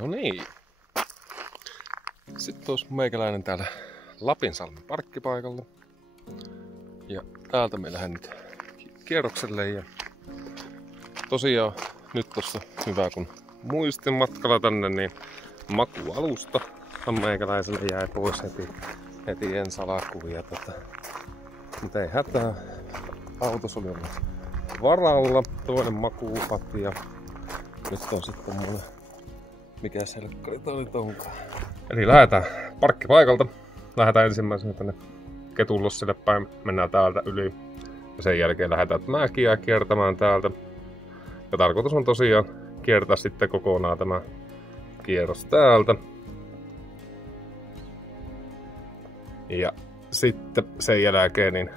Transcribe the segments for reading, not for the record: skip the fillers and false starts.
No niin. Sitten olisi meikäläinen täällä Lapinsalmen parkkipaikalla. Ja täältä me lähden nyt kierrokselle. Ja tosiaan nyt tossa hyvä kun muistin matkalla tänne, niin makualusta meikäläiselle jäi pois heti en salakuvia. Mutta ei hätää. Autossa oli ollut varalla toinen makuupatti ja nyt on sitten tommonen, mikä selkkari toi nyt onkaan. Eli lähdetään parkkipaikalta. Lähdetään ensimmäisenä tänne Ketullossille päin. Mennään täältä yli. Ja sen jälkeen lähdetään mäkiä kiertämään täältä. Ja tarkoitus on tosiaan kiertää sitten kokonaan tämä kierros täältä. Ja sitten sen jälkeen niin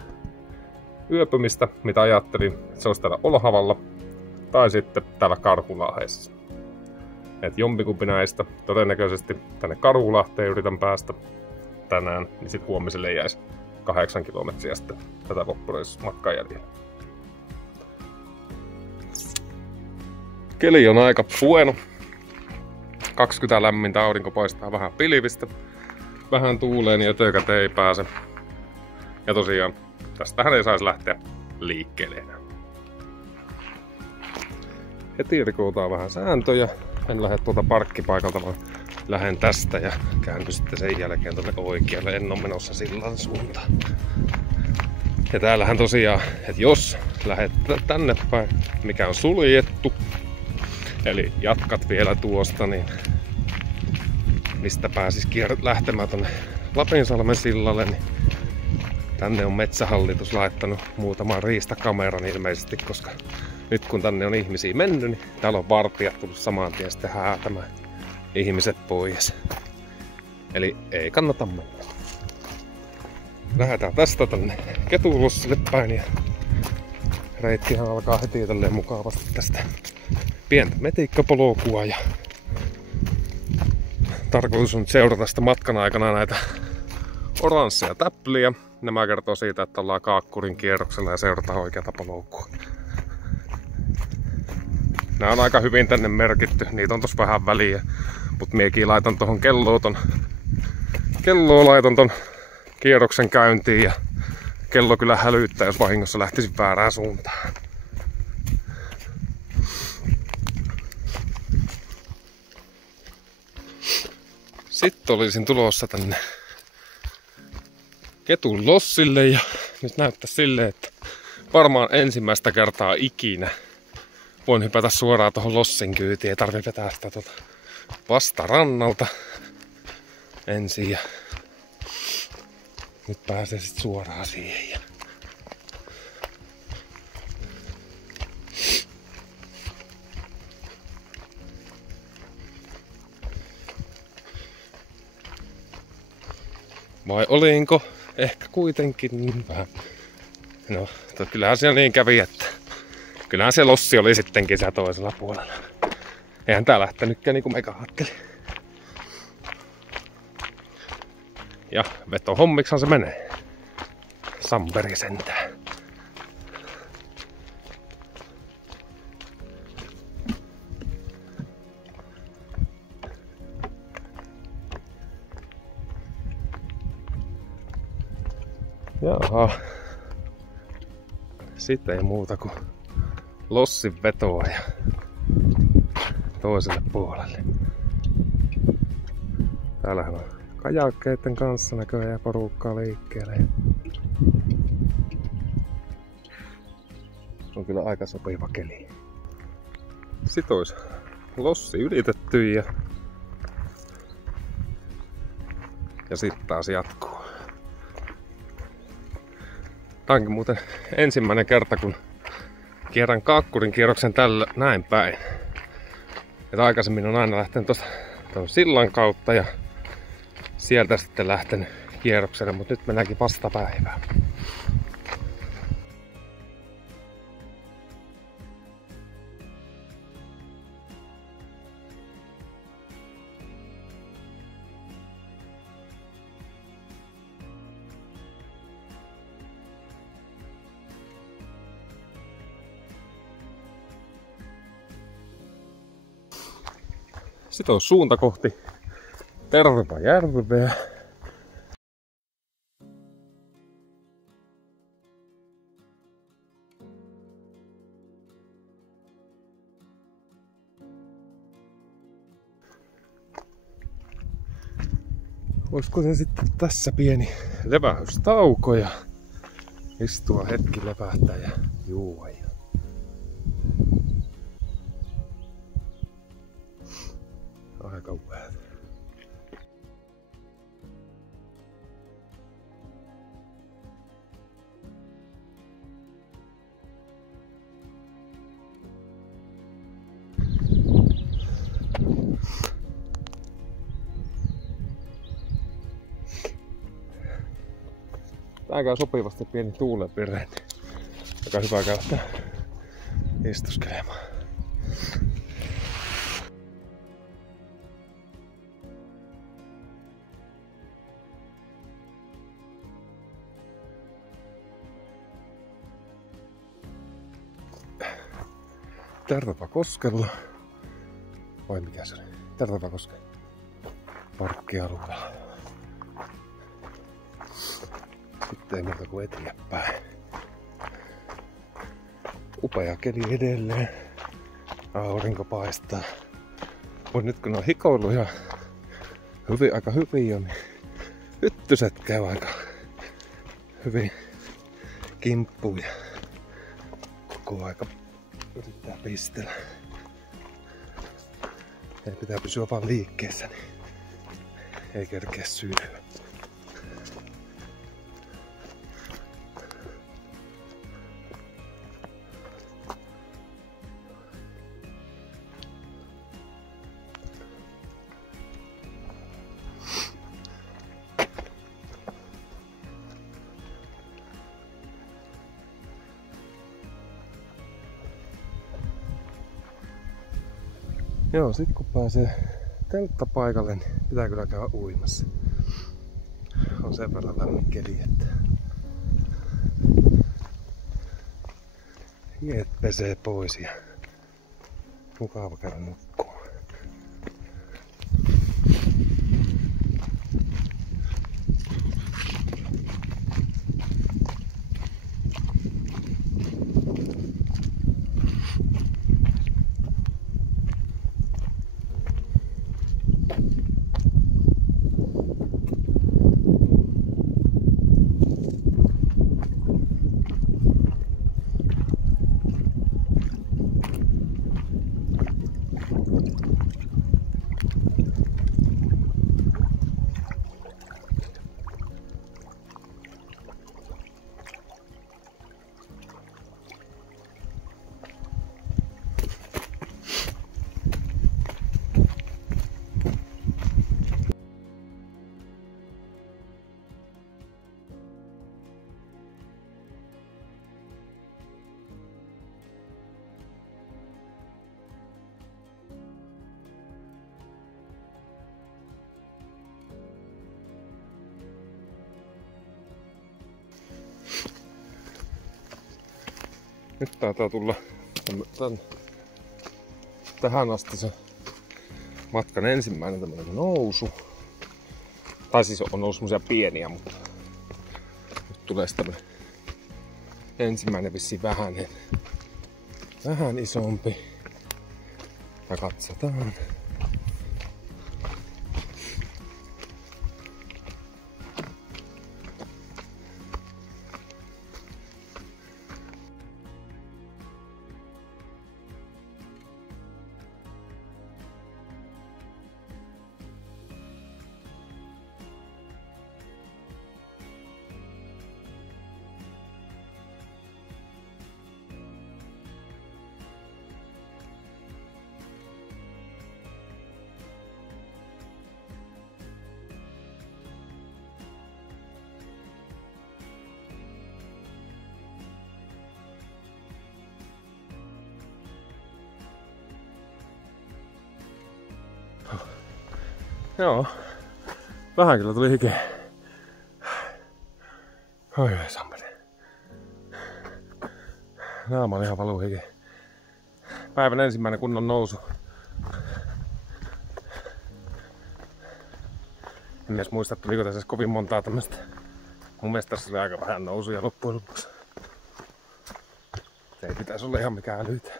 yöpymistä, mitä ajattelin, se olisi täällä Olhavalla tai sitten täällä Karhulahdessa. Et jompikumpi näistä, todennäköisesti tänne Karhulahteen yritän päästä tänään, niin sitten huomiselle jäisi 8 kilometriä sitten tätä loppureissumatkaa jäljellä. Keli on aika bueno. 20 lämmintä, aurinko paistaa vähän pilvistä. Vähän tuuleen ja töikät ei pääse. Ja tosiaan, tästähän ei saisi lähteä liikkeelle enää. Heti rikotaan vähän sääntöjä. En lähde tuolta parkkipaikalta, vaan lähden tästä ja käännyn sitten sen jälkeen tuonne oikealle. En ole menossa sillan suuntaan. Ja täällähän tosiaan, että jos lähdet tänne päin, mikä on suljettu, eli jatkat vielä tuosta, niin mistä pääsis lähtemään tuonne Lapinsalmen sillalle, niin tänne on Metsähallitus laittanut muutaman riistakameran ilmeisesti, koska nyt kun tänne on ihmisiä mennyt, niin täällä on vartijat tullut saman tien sitten häätämään ihmiset pois. Eli ei kannata mennä. Lähdetään tästä tänne Ketullossille päin ja reittihän alkaa heti tälleen mukavasti tästä pientä metikkapolkua ja tarkoitus on seurata sitä matkan aikana näitä oransseja täpliä. Nämä kertoo siitä, että ollaan Kaakkurin kierroksella ja seurataan oikeata polkua. Nämä on aika hyvin tänne merkitty, niitä on tossa vähän väliä, mutta miekin laitan tohon kelloon laitan ton kierroksen käyntiin ja kello kyllä hälyttää, jos vahingossa lähtisin väärään suuntaan. Sitten olisin tulossa tänne Ketullossille ja nyt näyttää silleen, että varmaan ensimmäistä kertaa ikinä voin hypätä suoraan tuohon lossin kyytiin. Ei tarvi vetää sitä vastarannalta ensin ja nyt pääsee sitten suoraan siihen. Ja vai olinko? Ehkä kuitenkin vähän. No, kyllähän siellä niin kävi, että kyllähän se lossi oli sittenkin siellä toisella puolella. Eihän tää lähtenytkään niin kuin meikä ajatteli. Ja vetohommiksahan se menee. Samperi sentään. Jaha. Sitten ei muuta kuin lossin vetoa ja toiselle puolelle. Täällähän on kajakkeiden kanssa näköjään porukkaa liikkeelle. Se on kyllä aika sopiva keli. Sitten olisi lossi ylitetty ja sitten taas jatkuu. Tämä onkin muuten ensimmäinen kerta, kun kierrän Kaakkurin kierroksen tällä näin päin. Et aikaisemmin on aina lähtenyt tuosta sillan kautta ja sieltä sitten lähtenyt kierrokselle, mutta nyt mennäänkin vastapäivään. Sitten on suunta kohti Tervapajärveä. Olisiko se sitten tässä pieni levähdystauko ja istua hetki lepähtää ja juua. Aika upeat. Tää käy sopivasti pieni tuulenvirre, joka on hyvä käyttää istuskelemaan. Tervapakoskella. Vai mikä se oli? Tervapakoske. Parkkialueella. Sitten ei muuta kuin eteenpäin. Upea keli edelleen. Aurinko paistaa. Mut nyt kun on hikoillut ja aika hyvin jo, niin hyttyset käy aika hyvin kimppuun ja koko aika yrittää pistellä. Ei pitää pysyä vaan liikkeessä, niin ei kerkeä syödä. Joo, sit kun pääsee telttapaikalle, niin pitää kyllä käydä uimassa. On sen verran lämmin keli, että hiet pesee pois ja mukava käydä nukkumaan. Nyt taitaa tulla tähän asti se matkan ensimmäinen tämmönen nousu. Tai siis on ollut semmosia pieniä, mutta nyt tulee tämmönen ensimmäinen vissiin vähän isompi. Ja katsotaan. Joo, vähän kyllä tuli hikeä. Oi sampeli. Naama ihan valuu hikeä. Päivän ensimmäinen kunnon nousu. En edes muista, tuliko tässä kovin montaa tämmöstä. Mun mielestä tässä oli aika vähän nousuja loppujen lopuksi. Se ei pitäisi olla ihan mikään lyhyt.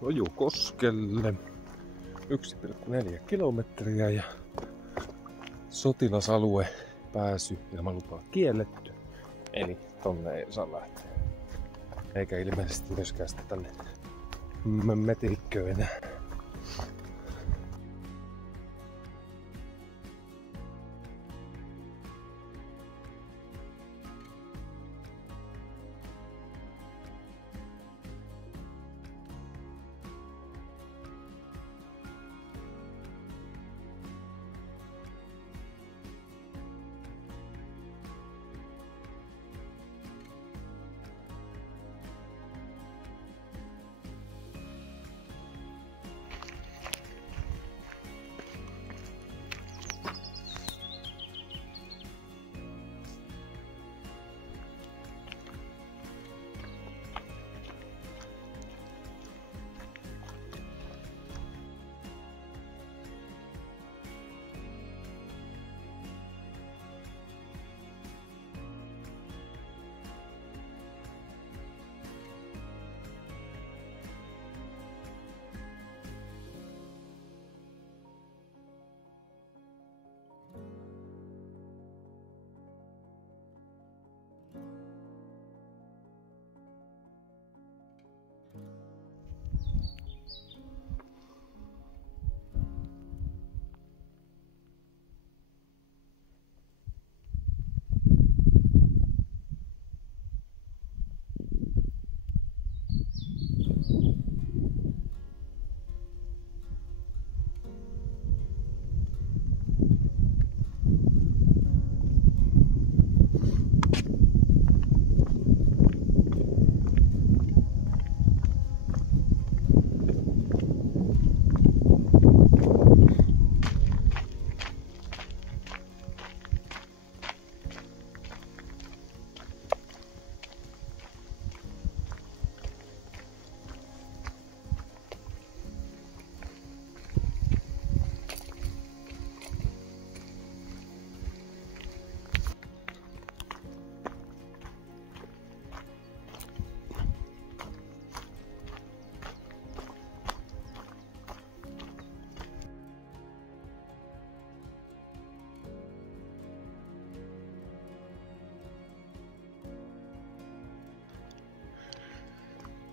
Lojukoskelle 1,4 kilometriä ja sotilasalue pääsy ilman lupaa kielletty. Eli tonne ei saa lähteä. Eikä ilmeisesti myöskään sitä tänne metikköön enää.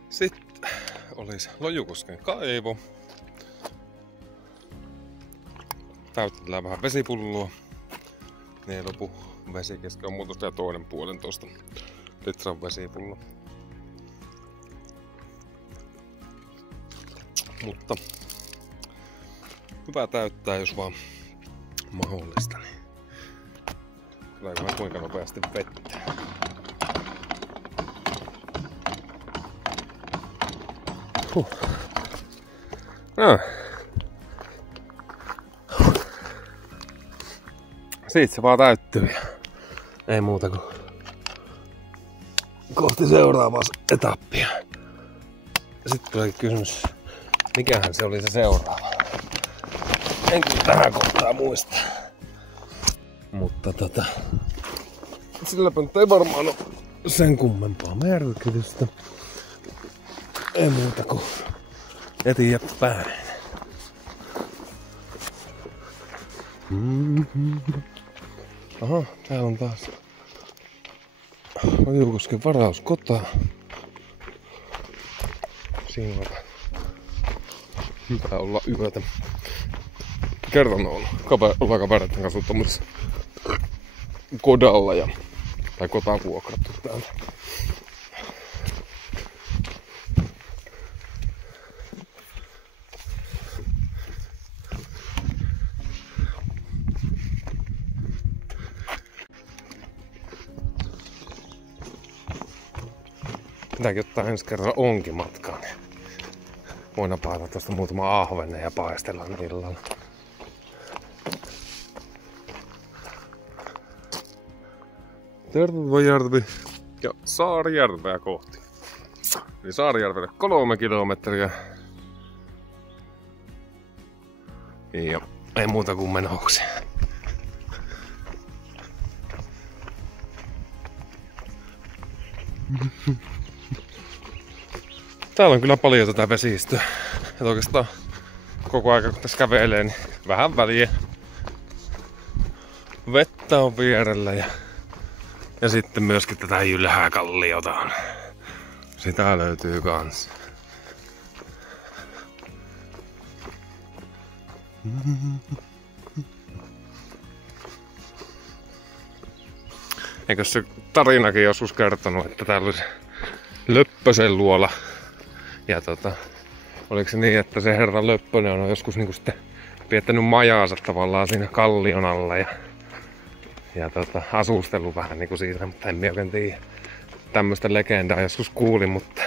Sitten olisi Lojukosken kaivo. Täytetään vähän vesipulloa. Ne lopu vesi kesken on muutos ja toinen 1,5 litran vesipullo. Mutta hyvä täyttää, jos vaan mahdollista. Niin tuleekohan kuinka nopeasti vettä. No. Siitä se vaan täyttyy. Ei muuta kuin kohti seuraavaa etappia. Sitten tulee kysymys, mikähän se oli se seuraava. En kyllä tähän kohtaan muista. Mutta silläpä nyt ei varmaan ole sen kummempaa merkitystä. Ei muuta kuin eteenpäin. Aha, täällä on taas Ojukosken varauskota. Siinä on hyvä olla yötä. Kerran ollaan kavereiden kanssa tommosessa kodalla tai kotaa vuokrattu täältä. Pitääkin ottaa ensi kerralla onkimatkaan. Voin napata tosta muutama ahvenne ja paistella illalla. Tervajärvi ja Saarijärveä kohti. Eli Saarijärvelle 3 kilometriä. Ja ei muuta kuin menoksi. Täällä on kyllä paljon tätä vesistöä. Et oikeastaan koko ajan kun tässä kävelee, niin vähän väliä. Vettä on vierellä ja sitten myöskin tätä jylhää kalliota on. Sitä löytyy kans. Eikö se tarinakin joskus kertonut, että täällä olisi Löppösen luola. Ja oliko se niin, että se herra Löppönen on joskus niinku sitten viettänyt majaansa tavallaan siinä kallion alla ja asustellut vähän niinku siitä, mutta en oikein tiedä. Tämmöstä legendaa joskus kuulin, mutta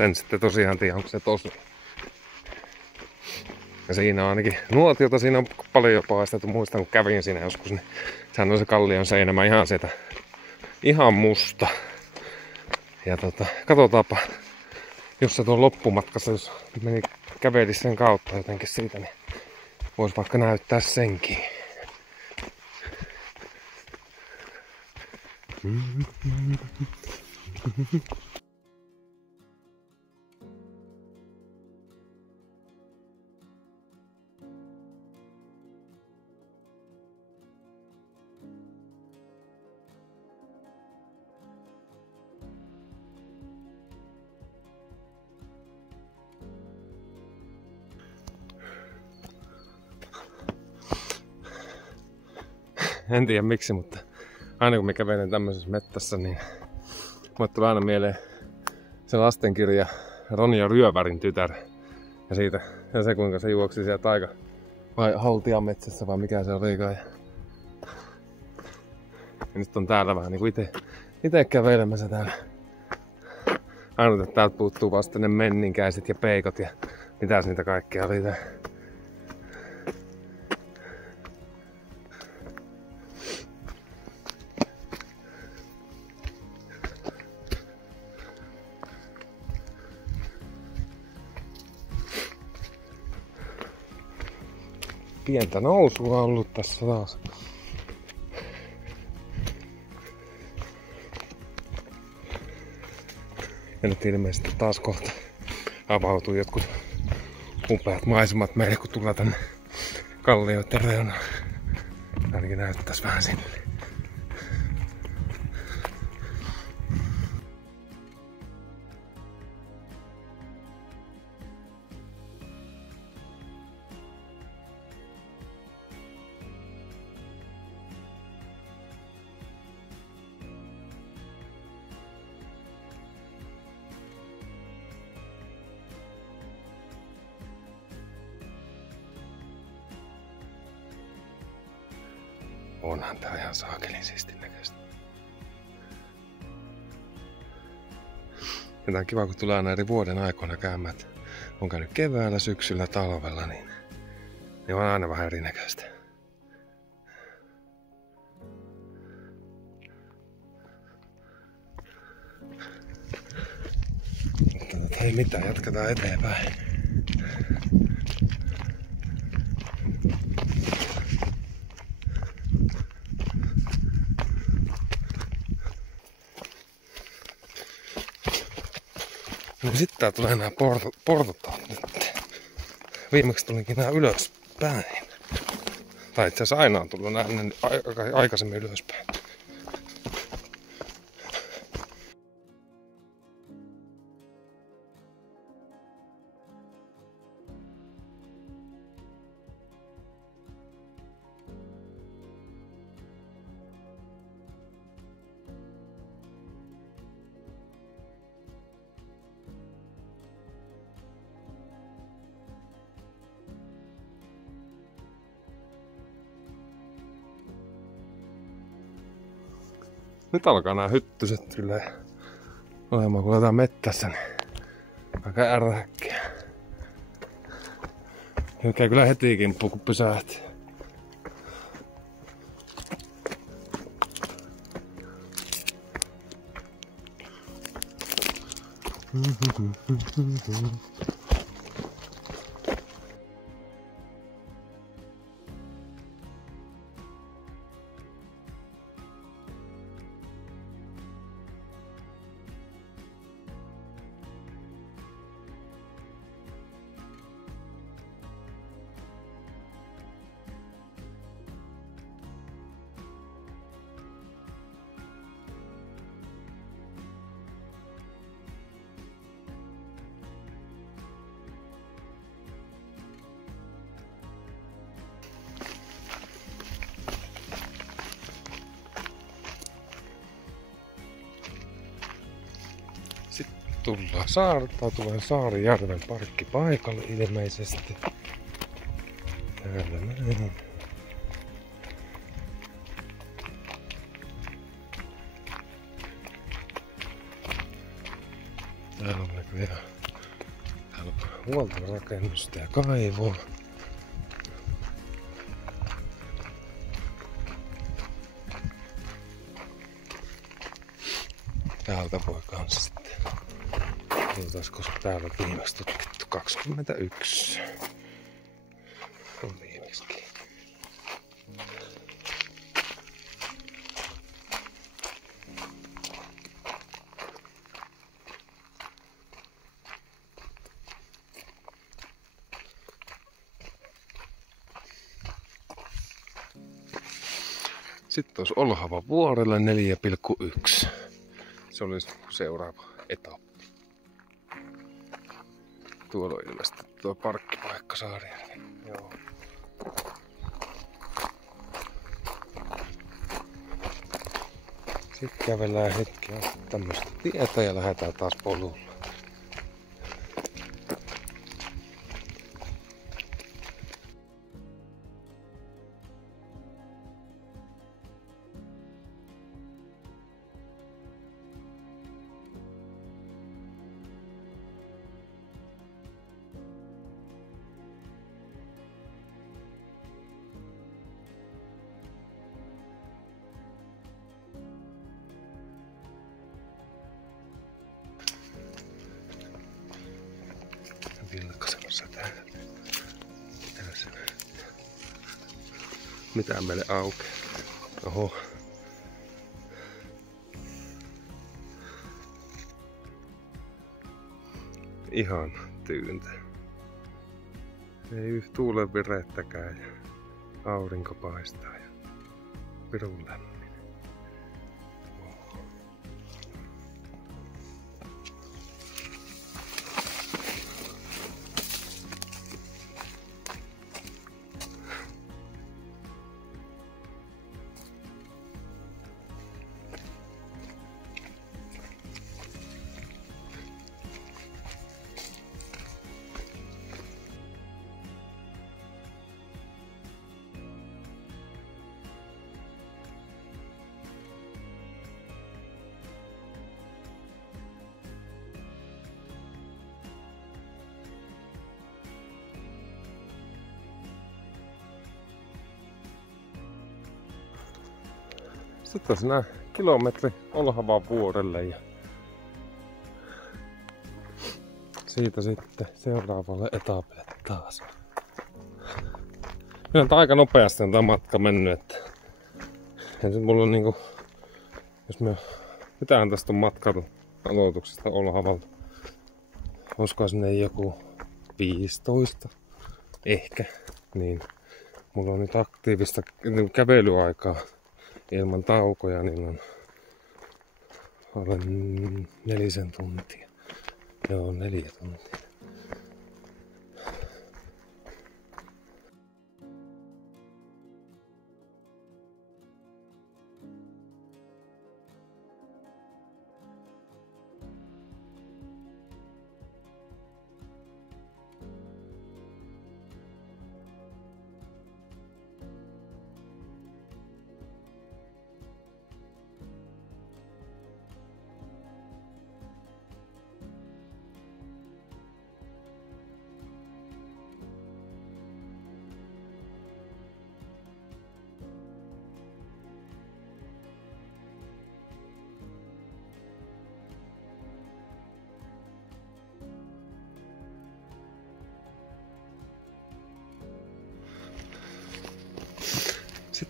en sitten tosiaan tiedä, onko se tosi. Ja siinä on ainakin nuotiota, siinä on paljon paistettu. Muistan, kun kävin siinä joskus, niin sehän on se kallion seinämä ihan sieltä, ihan musta. Ja katsotaanpa, jos se tuon loppumatkassa, jos meni kävelisi sen kautta jotenkin siitä, niin voisi vaikka näyttää senkin. En tiedä miksi, mutta aina kun mä kävelen tämmöisessä mettässä, niin mulle tulee aina mieleen se lastenkirja Ronja Ryövärin tytär. Ja se kuinka se juoksi sieltä vai haltiametsässä vai mikä se olikaan. Ja nyt on täällä vähän niinku ite kävelemässä täällä. Ainut, että täältä puuttuu vasta ne menninkäiset ja peikot ja mitäs niitä kaikkea oli tää. Pientä nousua on ollut tässä taas. Ja nyt ilmeisesti taas kohta avautuu jotkut upeat maisemat meille, kun tullaan tänne kallioiden reunaan. Ainakin näyttäisi vähän sinne. Onhan tää ihan saakelin siistin näköistä. Ja tää on kiva, kun tulee aina eri vuoden aikoina käymään. On käynyt keväällä, syksyllä, talvella, niin on aina vähän erinäköistä. Mutta ei mitään, jatketaan eteenpäin. No sitten tää tulee nää portaat nyt. Viimeksi tulinkin nää ylöspäin. Tai itse asiassa aina on tullut nää aikaisemmin ylöspäin. Nyt alkaa nää hyttyset kyllä olemaan, kun jotain mettässä, niin aika ärhäkkiä. Hyökkää kyllä heti kimppuun, kun pysähti. Tullaan tulee Saarijärven parkkipaikalle ilmeisesti. Täällä näin. Täällä on näköjään huoltorakennusta ja kaivoa. Täältä voi kans sitten. Koska täällä on viimeksi tutkittu 21. On viimeksikin. Sitten olisi Olhava vuorella 4,1. Se olisi seuraava etappi. Tuolla on ilmeisesti tuo parkkipaikka Saarijärvi. Joo. Sitten kävellään hetki tämmöistä tietä ja lähdetään taas polulla. Vilkaisemassa täällä. Mitä se näyttää? Mitään meille auki. Oho. Ihan tyyntä. Ei tuulen virettäkään ja aurinko paistaa ja pirun lämmin. Sitten on nää kilometri Olhavaan vuorelle ja siitä sitten seuraavalle etapille taas. Kyllä tää aika nopeasti on tää matka mennyt, että mulla on niinku, jos mitähän tästä on matkailu aloituksesta Olhavalta, olisiko sinne joku 15 ehkä, niin mulla on nyt aktiivista kävelyaikaa ilman taukoja, niin on olen 4 tuntia. Joo, 4 tuntia.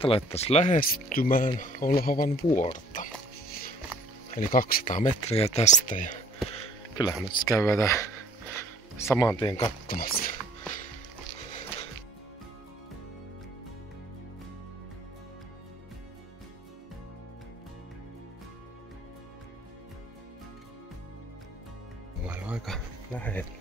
Nyt alettaisiin lähestymään Olhavan vuorta. Eli 200 metriä tästä ja kyllähän nyt käydään saman tien katsomassa. Ollaan jo aika lähellä.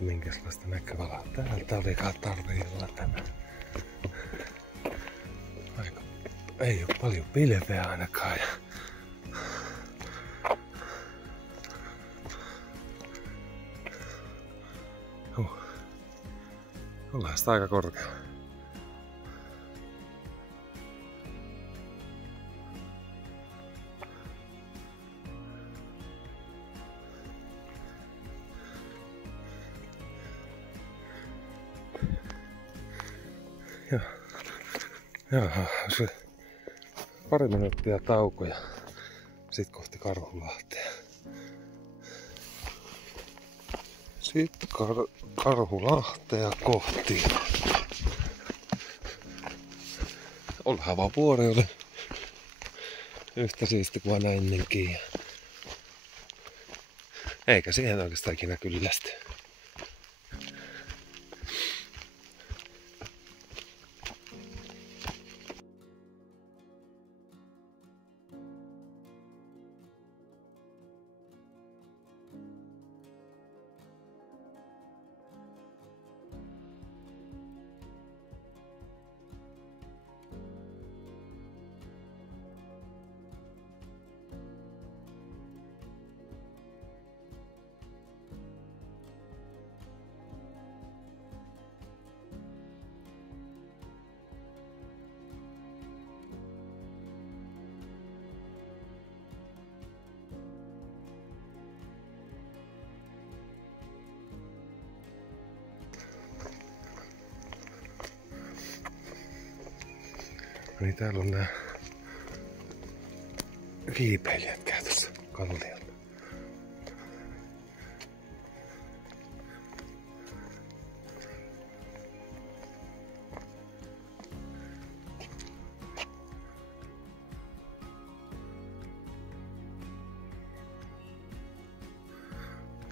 Minkälaista näkövalaa täältä olikaan tarvilla tänään. Ei oo paljon pilveä ainakaan. Ollaan sitä aika korkealla. Jaha, se pari minuuttia tauko ja sit kohti Karhulahtea. Sitten Karhulahtea kohti. Olhava vuori oli yhtä siisti kuin aina ennenkin. Eikä siihen oikeastaan ikinä kyllästy. Niin täällä on nää kiipeilijät käytössä kalliolla.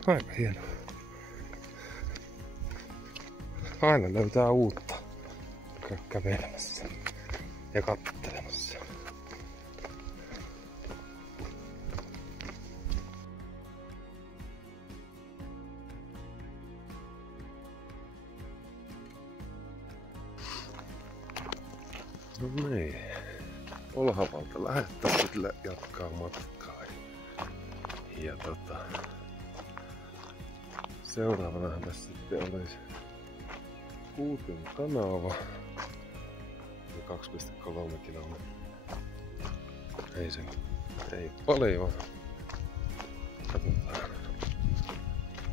Aika hieno. Aina löytää uutta kävelemässä ja katselemassa. No niin. Olhavalta lähdetään sitten jatkaa matkaa. Ja seuraavana tässä sitten olisi Kuution kanava. 2,3 kilometriä. Ei paljon. Katsotaan.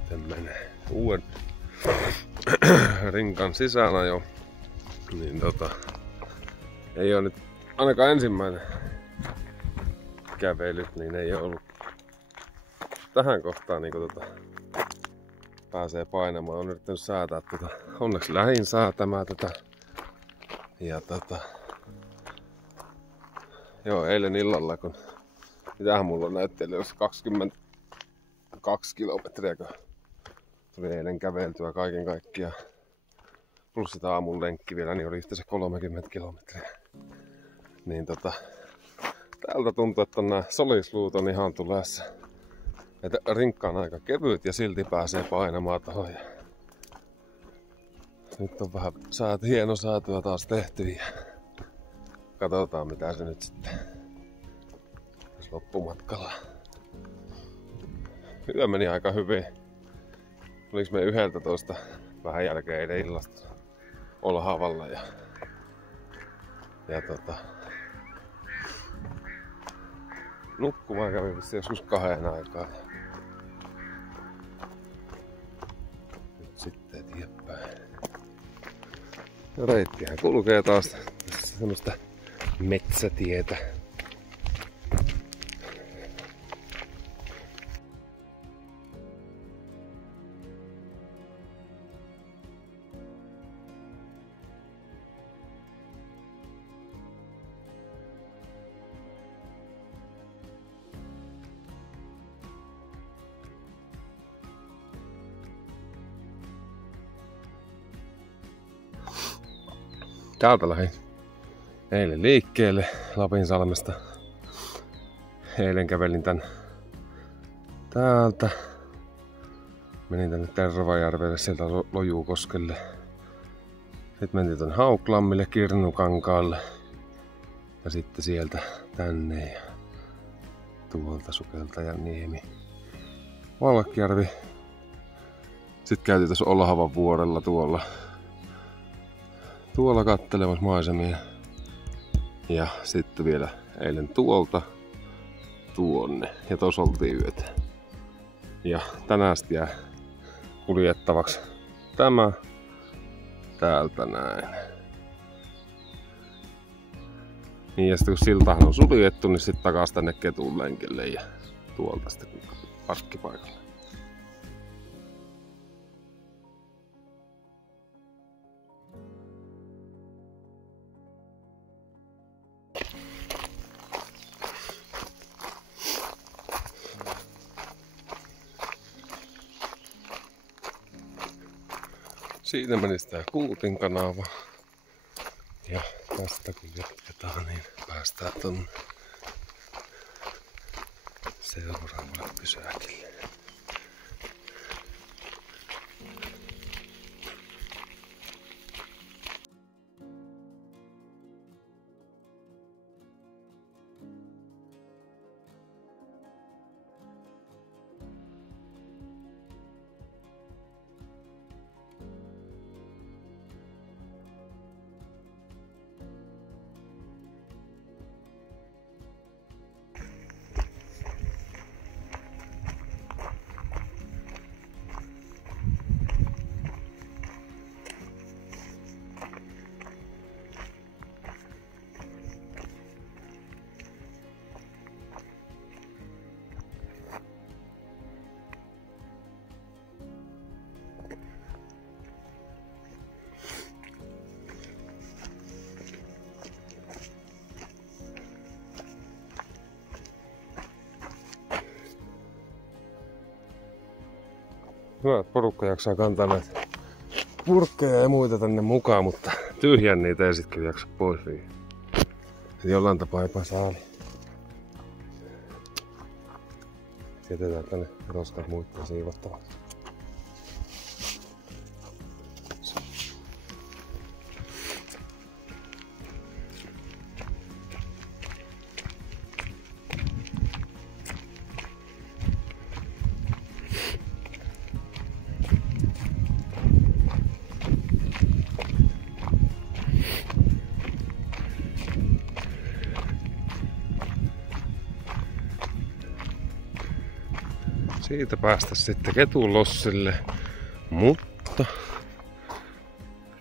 Miten menee. Uuden rinkan sisällä jo. Niin ei oo nyt ainakaan ensimmäinen kävelyt, niin ei oo ollut tähän kohtaan niin pääsee painamaan. Olen yrittänyt säätää onneksi lähin säätämään tätä. Ja joo, eilen illalla, kun mitähän mulla näytti, eli olisi 22 kilometriä, kun tuli eilen käveltyä kaiken kaikkiaan. Plus sitä aamun lenkki vielä, niin oli yhteensä 30 kilometriä. Niin täältä tuntuu, että nämä solisluut on ihan tulessa. Että rinkka on aika kevyt ja silti pääsee painamaan tohon. Nyt on vähän hieno säätöä taas tehty ja katsotaan mitä se nyt sitten tässä loppumatkalla. Yö meni aika hyvin. Oliks me 11 vähän jälkeen eilen illasta Olhavalla ja nukkumaan kävin joskus 2 aikaa. Nyt sitten eteenpäin. Ja reittihän kulkee taas tässä semmoista metsätietä. Täältä lähdin eilen liikkeelle Lapinsalmesta. Eilen kävelin täältä. Menin tänne Tervajärvelle, sieltä Lojuukoskelle. Sitten mentiin tuonne Hauklammille, Kirnukankaalle. Ja sitten sieltä tänne ja tuolta Sukeltajaniemi, Valkjärvi. Sitten käytiin tuossa Olahavan vuorella tuolla kattelemassa maisemia. Ja sitten vielä eilen tuolta tuonne. Ja tuossa oltiin yötä. Ja tänään sitten jää kuljettavaksi tämä täältä näin. Niin ja sitten kun siltahan on suljettu, niin sitten takas tänne Ketun lenkille ja tuolta sitten parkkipaikalle. Siitä meni sitä Kuutin kanava. Ja tästä kun jatketaan, niin päästään tonne seuraavalle pysäkille. Hyvä, että porukka jaksaa kantaa näitä purkkeja ja muita tänne mukaan, mutta tyhjän niitä ei sit kyllä jaksa pois viiä. Jollain tapaa epäsääli. Jätetään tänne roskat muitten siivottavaksi. Siitä päästä sitten Ketun lossille, mutta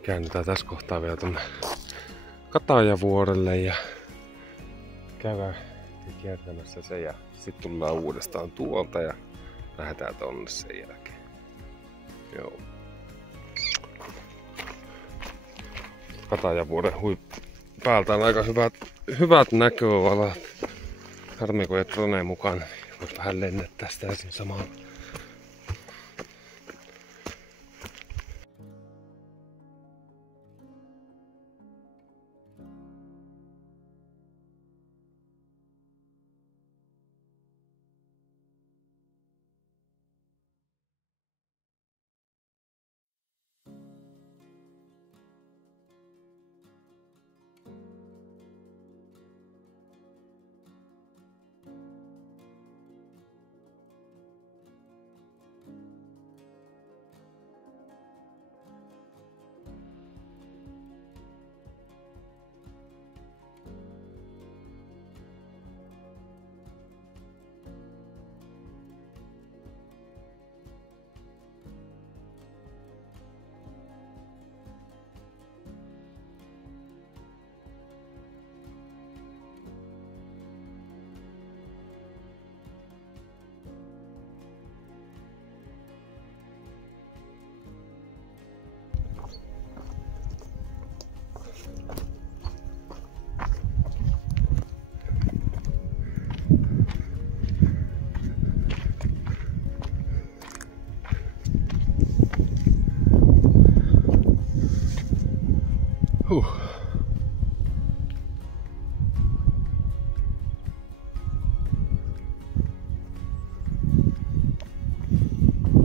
käännytään tässä kohtaa vielä tonne Katajavuorelle ja käydään kiertämässä se ja sitten tullaan uudestaan tuolta ja lähdetään tonne sen jälkeen. Joo. Katajavuoren päältä on aika hyvät näköalat. Harmi kun ei drone mukaan. Voisi vähän lennättää sitä siinä samalla.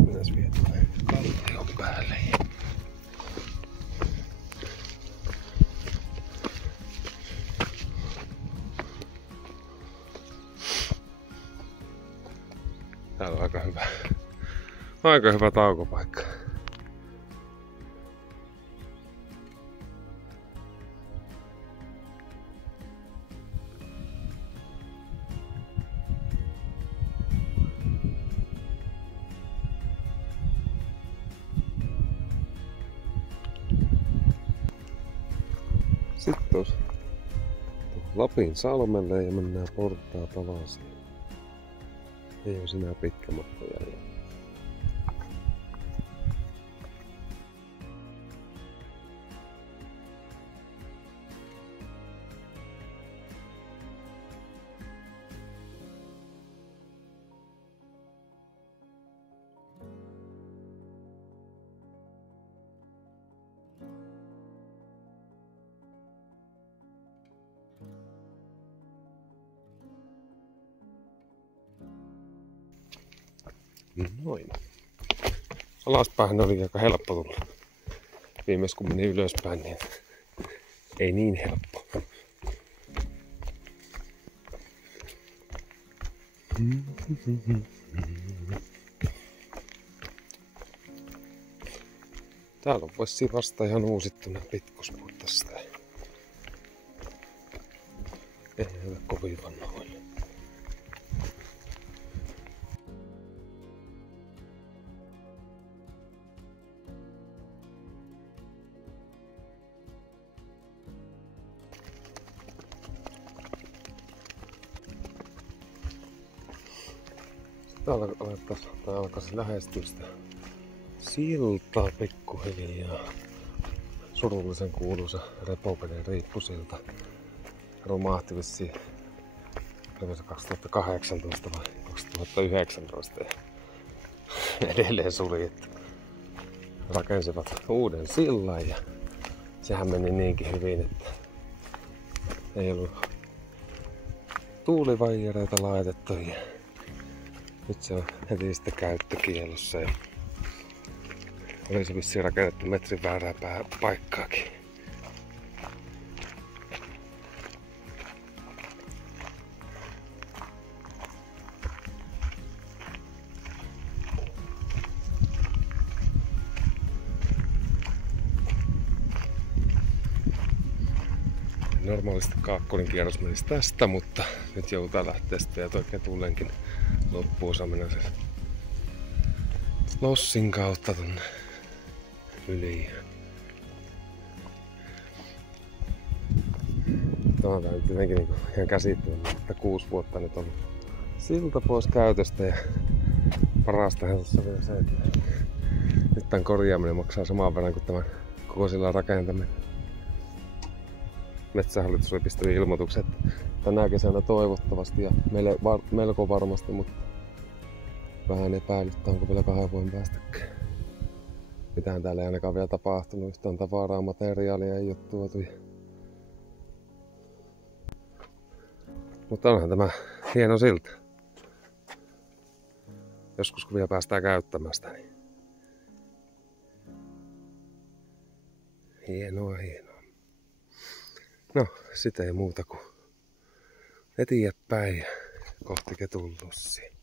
Mennäs vielä kallion päälle. Täällä on aika hyvä taukopaikka. Sitten tuossa Lapin salmelle ja mennään portaat alas. Ei oo sinä pitkä matka jäljellä. Noin. Alaspäin oli aika helppo tulla. Viimeis kun meni ylöspäin, niin ei niin helppo. Täällä on vissiin vasta ihan uusittu nää pitkospuut tästä. Ei ole kovin vanhoilla. Täällä alkaisi lähestyä sitä siltaa pikkuhiljaa. Surullisen kuuluisa Repopeden riippusilta romahti vissiin 2018 vai 2019 ja edelleen suljettu. Rakensivat uuden sillan ja sehän meni niinkin hyvin, että ei ollut tuulivaijereita laitettu. Nyt se on heti sitten käyttökiellossa ja olisi vissiin rakennettu metrin väärää paikkaakin. Normaalisti Kaakkonin kierros menisi tästä, mutta nyt joudutaan lähteä sitten vielä toi Ketulenkin loppuosa mennä sen Lossin kautta tonne yli. Tämä on nyt jotenkin niinku ihan käsittämätöntä, että 6 vuotta nyt on silta pois käytöstä ja parasta tuossa vielä se, että nyt tämän korjaaminen maksaa saman verran kuin tämän koko sillan rakentaminen. Metsähallitus oli pistänyt ilmoitukset tänä kesänä toivottavasti ja melko varmasti, mutta vähän epäilyttää, onko vielä 2 vuoden päästäkään. Mitään täällä ei ainakaan vielä tapahtunut, yhtään tavaraa, materiaalia ei ole tuotu. Mutta onhan tämä hieno silta. Joskus kun vielä päästään käyttämään sitä, niin hienoa. No, sitä ei muuta kuin eteenpäin kohti Ketun Lossia.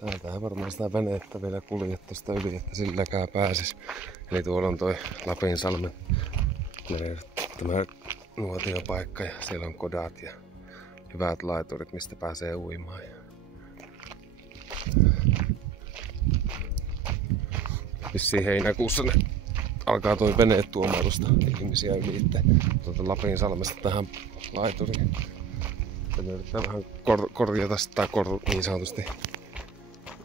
Täältä varmaan sitä venettä vielä kuljettu sitä yli, että silläkään pääsis. Eli tuolla on toi Lapinsalmen tämä nuotiopaikka ja siellä on kodat ja hyvät laiturit, mistä pääsee uimaan. Vissiin heinäkuussa ne alkaa toi veneet tuomaan tuosta ihmisiä yli tuolta Lapinsalmesta tähän laituriin. Me yritetään vähän korjata sitä niin sanotusti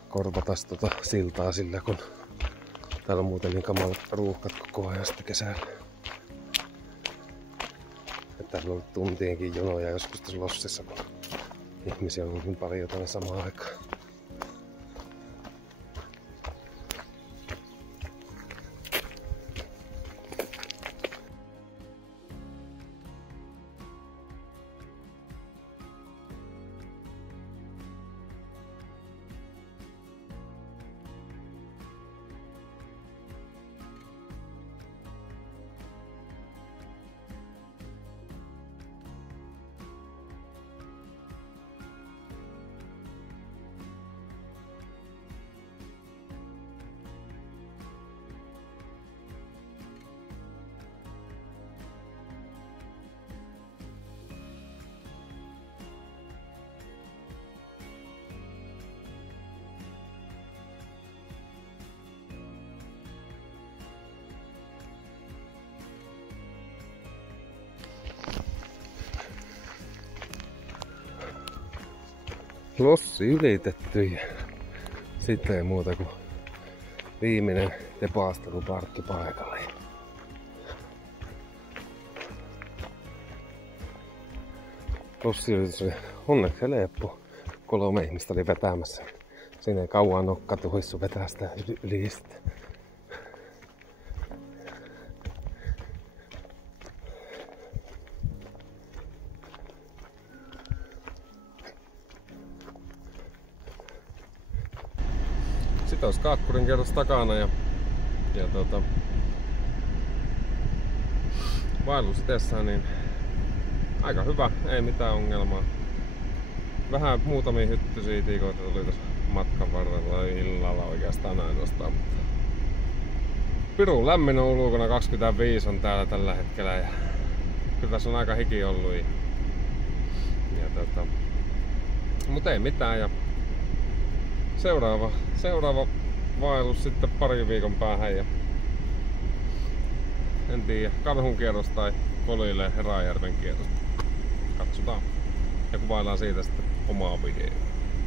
korvata tota siltaa sillä, kun täällä on muuten niin kamalat ruuhkat koko ajan sitten kesällä. täällä on tuntienkin jonoja joskus tässä Lossissa, kun ihmisiä on niin paljon tänne samaan aikaan. Lossi ylitetty ja sitten ei muuta kuin viimeinen tepaastelu parkkipaikalle. Lossi ylitys oli onneksi helppo. 3 ihmistä oli vetämässä. Siinä ei kauan ole katuhissu vetää sitä yli sitten. Sitten olisi Kaakkurin kerros takana ja vaellus itsessään niin aika hyvä, ei mitään ongelmaa. Vähän muutamia hyttysiä tiikoita tuli tuossa matkan varrella illalla oikeastaan ainoastaan. Pirun lämmin on ulkona, 25 on täällä tällä hetkellä ja kyllä tässä on aika hiki ollut. Mutta ei mitään ja seuraava vaellus sitten parin viikon päähän ja en tiedä, Karhun kierros tai Kolille Herajärven kierros. Katsotaan ja kuvaillaan siitä sitten omaa videoa.